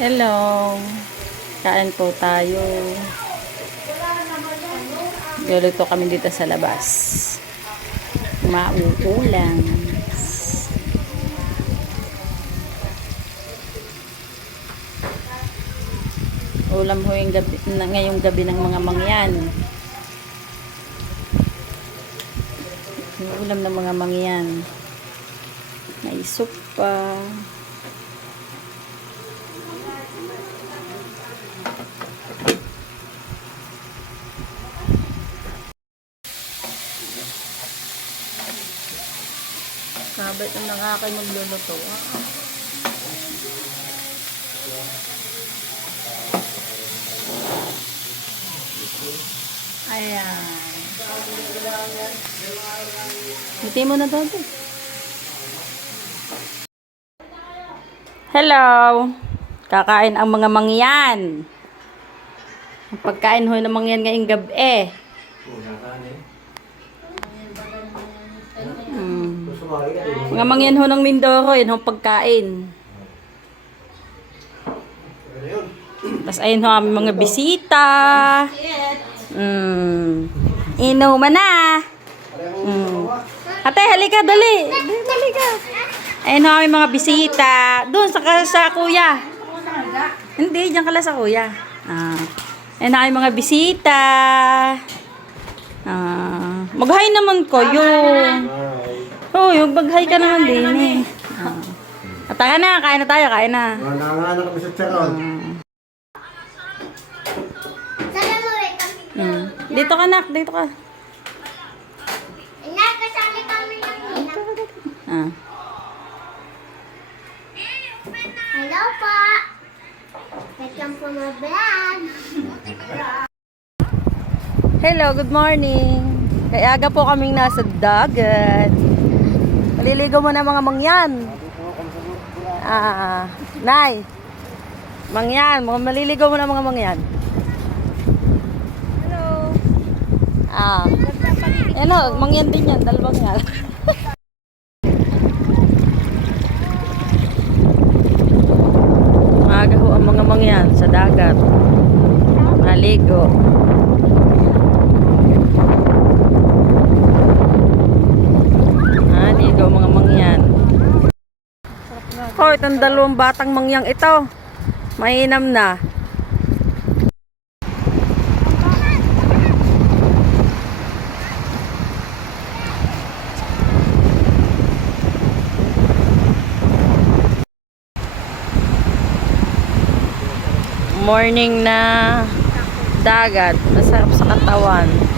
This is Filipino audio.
Hello. Kain po tayo. Luluto kami dito sa labas. Mauulang. Ulam ho yung gabi, ngayong gabi ng mga mangyan. Ulam ng mga mangyan. May soup pa. Sabay ang nakakay magluluto. Ah. Ayan. Buti mo na doon. Hello. Kakain ang mga mangyan. Ang pagkain ho ng mangyan ngayong gabi. Mm. Mga mangyan ho ng Mindoro, yun ho pagkain. Tapos ayun ho aming mga bisita. Mm. Inuman na. Mm. Ate, halika, dali. Dali, ka. Ayun ho aming mga bisita. Doon, sa, sa kuya. Hindi, diyan ka lang sa kuya. Ah. Ayun ho aming mga bisita. Ah. Mag-hi naman kayo. Oo, yung mag-hi ka naman din eh. Ah. At tayo na, kain na tayo, kain na. Nanganganak kami sa Charon. Mm. Dito ka, nak. Dito ka. Nakasali kami ng. Ah. Hello po. Welcome po my vlog. Hello, good morning. Kaya aga po kaming nasa dagat. Maliligo mo na mga mangyan. Ah, Nay. Mangyan, mga maliligo mo na mga mangyan. Hello. Ah. Ano, mangyan din yan, dalawang yan. Maaga ho ang mga mangyan sa dagat. Maligo. Ah, dito ang mga mangyan. Oh, itong dalawang batang mangyang ito. Mainam na. Morning na dagat. Masarap sa katawan.